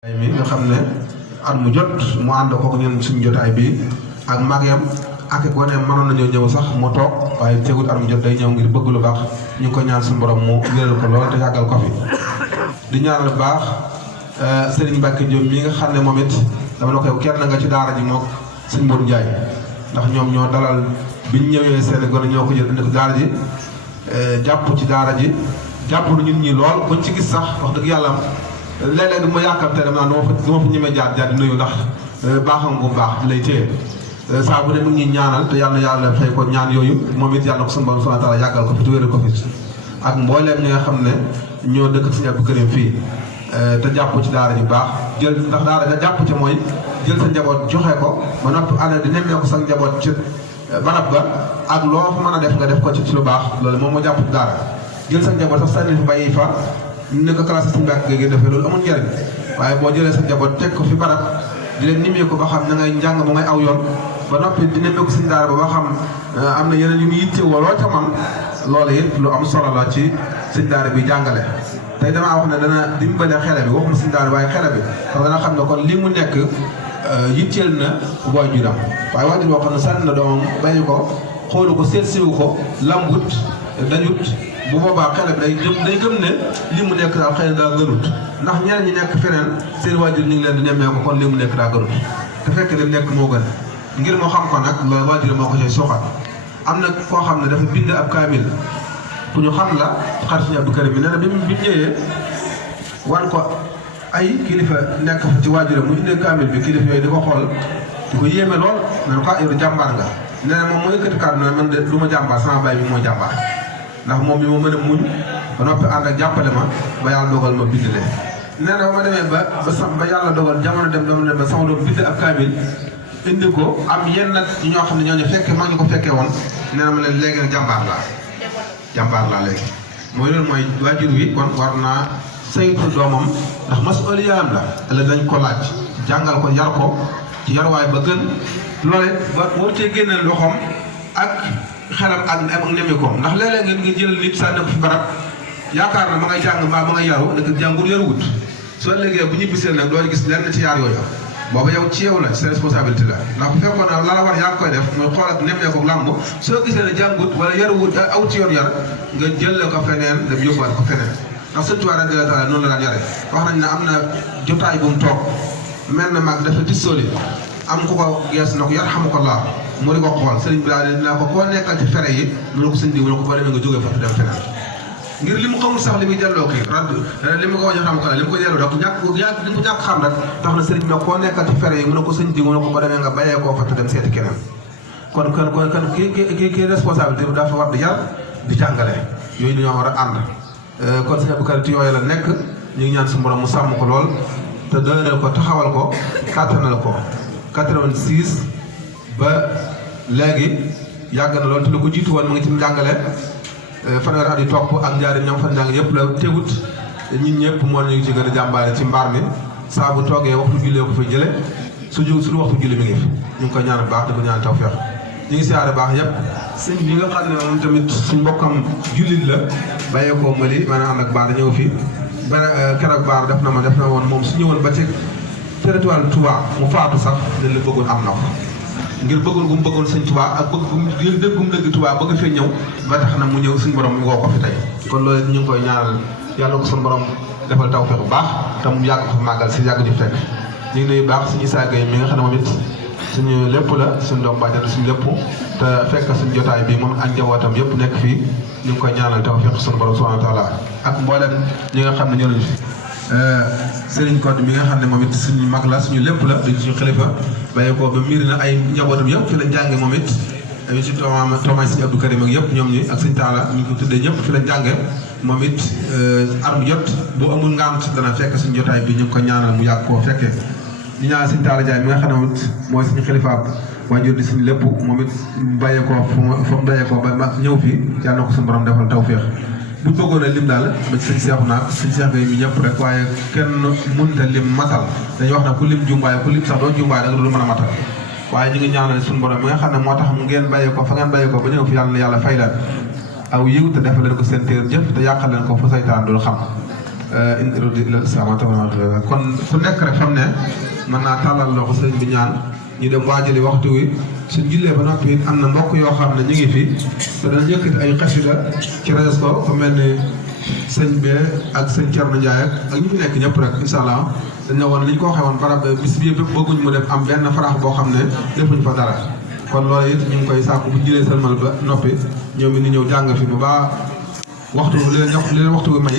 ay mi nga xam ne at mu jot mu ànd ko ñun suñu jotaay bi ak magam ak gone mënoon nañoo ñëw sax mu toog waaye teewul at mu jot day ñëw ngir bëgg lu baax ñu ngi ko ñaan suñu borom mu wéral ko lool te yàggal ko fi di ñaan lu baax Serigne Mbacke Diop mi nga xam ne moom it dama la koy kenn nga ci daara ji moom sëñ Modou Ndiaye ndax ñoom ñoo dalal biñ ñëwee seen gone ñoo ko jël indi ko daara ji jàpp ci daara ji jàpp lu ñun ñi lool buñ ci gis sax wax dëgg yàlla léeg-léeg du ma yàkkamte dama naan du ma fa ñemee jaar di nuyu ndax baaxam bu baax lay téye saa bu ne mu ngi ñaanal te yàlla fay ko ñaan yooyu moom it yàlla ko suñu borom subhanahu wa taala yàggal ko fi te wéral ko fi ak mbooleem ñi nga xam ne ñoo dëkk ak Sëñ Abdou Karim fii te jàpp ci daara ji baax jël ndax daara nga jàpp ci mooy jël sa njaboot joxe ko ba noppi année di nemmee ko sa njaboot ci barab ba ak loo fa mën a def nga def ko ci lu baax loolu moom moo jàpp ci daara jël sa njaboot sax sànni fi bàyyi fa ni ko classe Sëñ Mbàkke gi defee loolu amul njëriñ waaye boo jëlee sa njaboot teg ko fi barab di leen nimee ko ba xam na ngay njàng ba ngay aw yoon ba noppi di nemmee ko Sëñ daara ba xam am na yeneen yu ñu yittewoo loo ca man loolu it lu am solo la ci Sëñ daara bi jàngale tey damaa wax ne dana dimbale xele bi waxuma Sëñ daara waaye xele bi parce que dana xam ne kon li mu nekk yitteel na waajuram waaye waajur boo xam ne sànni na doomam bañu ko xoolu ko seet siwu ko lambut dañut bu boobaa xele bi day gëm ne li mu nekk daal xëy na daa gënut ndax ñeneen ñi nekk feneen seen waajur ñu ngi leen di nemmee ko kon li mu nekk daa gënut te fekk li mu nekk moo gën ngir moo xam ko nag loolu waajur moo ko cay soxal am na koo xam ne dafa bind ab kaamil ku ñu xam la xarit Sëñ Abdou Karim bi nee na bi mu ñëwee wan ko ay kilifa nekk ci waajuram mu indee kaamil bi kilifa yooyu di ko xool di ko yéeme lool ne ko yow jàmbaar nga nee na moom mooy yëkkati kàddu ne man de du ma jàmbaar sama baay bi mooy jàmbaar ndax moom mi ma mën a muñ ba noppi ànd ak jàppale ma ba yàlla dogal ma bind leen nee na ba ma demee ba yàlla dogal jamono dem ba sama doom bind ab kaamil indi ko am yenn ñoo xam ne ñooñu fekke maa ngi ko fekkee woon nee na ma leen léegi nag jàmbaar laa léegi mooy loolu mooy waajur wi kon war naa saytu doomam ndax masuliyaam la ëllëg dañ ko laaj jàngal ko yar ko ci yarwaay ba gën loole ba war cee génneel loxoom ak xelam ak nemikoom ndax léeg-léeg ngeen nga jëlal nit sànni ko fi barab yaakaar na ma ngay jàng mbaa ma ngay yaru dëgg jàngur yaruwut soo léegi bu ñu bisee nag doo gis lenn ci yaar yooyu booba yow ci yow la sa responsabilité la ndax bu fekkoon ne la war yaa ngi koy def mooy xool ak nemmee ko làmb soo gisee ne jàngut wala yaruwut aw ci yoon yar nga jëlle ko feneen dem yóbbuwaat ko feneen ndax Sëñ Tuubaa radiyallaahu taala noonu la daan yare wax nañ ne am na jotaay bu mu toog mel na mag dafa tissooli am ku ko gees na ko yarhamukallah mu di ko xool sëriñ bi daal dinaa ko koo nekkal ci fere yi mu ne ko sëñ bi mu ne ko boo demee nga jógee fa dem feneen ngir li mu xamul sax li muy delloo kii li mu ko wax yarhamukallah li mu ko delloo rek li mu ñàkk xam rek tax na sëriñ bi nag koo nekkal ci fere yi mu ne ko sëñ bi mu ne ko boo demee nga bàyyee koo fa te dem seeti keneen kon kii responsabilité bi dafa war di yar di jàngale yooyu dañoo war a ànd kon Sëñ Abdou Karim ci yooyu la nekk ñu ngi ñaan suñu borom mu sàmm ko lool te dooleel ko taxawal ko kàttanal ko 86 ba léegi yàgg na lool te lu ko jiitu woon mu ngi ci njàngale fanweeri at yi topp ak njaari ñoom fan njàng yëpp la teewut ñun ñëpp moo ñu ci gën a jàmbaare ci mbaar mi saa bu toogee waxtu jullee ko fa jële suñu waxtu julli mi ngi fi ñu ngi koy ñaan baax di ko ñaan tawfeex ñu ngi siyaare baax yëpp sëñ bi nga xam ne moom tamit suñ mbokkam jullit la bàyyee ko Mali maanaam ànd ak baar ñëw fi keroog baar def na woon moom su ñëwoon ba ci territoire Touba mu faatu sax dañ la bëggoon am na ko ngir bëggoon gu mu bëggoon sëñ Touba ak bëgg ngir dëgg gu mu dëgg Touba bëgg fee ñëw ba tax na mu ñëw suñu borom mu woo ko fi tey kon loolu ñu ngi koy ñaanal yàlla ko suñu borom defal tawfeex bu baax te mu yàgg ko màggal si yàgg di fekk ñu ngi nuyu baax suñu Issa Gueye mi nga xam ne moom it suñu lépp la suñu doom bàjjan suñu lépp te fekk suñu jotaay bi moom ak njabootam yëpp nekk fii ñu ngi koy ñaanal tawfeex suñu borom subhanahu wa taala ak mboolem ñi nga xam ne ñoo lañu fi Serigne Codé mi nga xam ne moom it suñu mag la suñu lépp la di suñu xalifa bàyyi ko ba miir na ay njabootam yëpp fi lañ jànge moom it si Thomas Sëñ Abdou Karim ak yëpp ñoom ñi ak Sëñ Taala ñu ko tuddee ñëpp fi lañ jànge moom it at mu jot bu amul ngant dana fekk suñu jotaay bi ñu ngi ko ñaanal mu yàgg koo fekkee ñu ñaan Sëñ Taala Jaay mi nga xam ne mooy suñu xalifa waajur di suñu lépp moom it bàyyee ko fu mu bàyyee ko ba mag ñëw fii yàlla na ko suñu borom defal tawfeex bu bëggoon a lim daal ba sëñ Seexu naag sëñ Seex Gay mi ñëpp rek waaye kenn mënut a lim matal dañuy wax ne ku lim jumbaay ku lim sax doo jumbaay da nga dul mën a matal waaye ñu ngi ñaanal suñu borom mi nga xam ne moo tax mu ngeen bàyyee ko fa ngeen bàyyee ko ba ñëw fi yàlla na yàlla fay leen aw yiw te defal leen ko seen téer jëf te yàqal leen ko fa saytaan dul xam in uriidu illa al-islaaha mastata'tu kon ku nekk rek xam ne mën naa tàllal loxo sëriñ bi ñaan ñu dem waajali waxtu wi suñ jullee ba noppi am na mbokk yoo xam ne ñu ngi fi te dana yëkkati ay xasida ci rajo ko ku mel ni sëñ bi ak sëñ Thierno Ndiaye ak ñi fi nekk ñëpp rek incha allah dañ ne woon li ñu ko waxee woon barab bis bi yëpp bëgguñ mu def am benn faraax boo xam ne defuñ fa dara kon loolu it ñu ngi koy sàkku bu jëlee sëlmal ba noppi ñoom it ñu ñëw jàng fi bu baax waxtu li leen waxtu bi may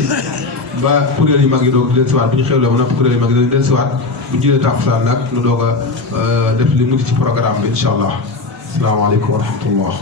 ba kuréel yu mag yi doog di leen siwaat bu ñu xewlee ba noppi kuréel yu mag yi dañ leen siwaat bu jëlee tàkkusaan nag ñu doog a def li mu ci programme bi incha allah asalaamaaleykum wa rahmatullah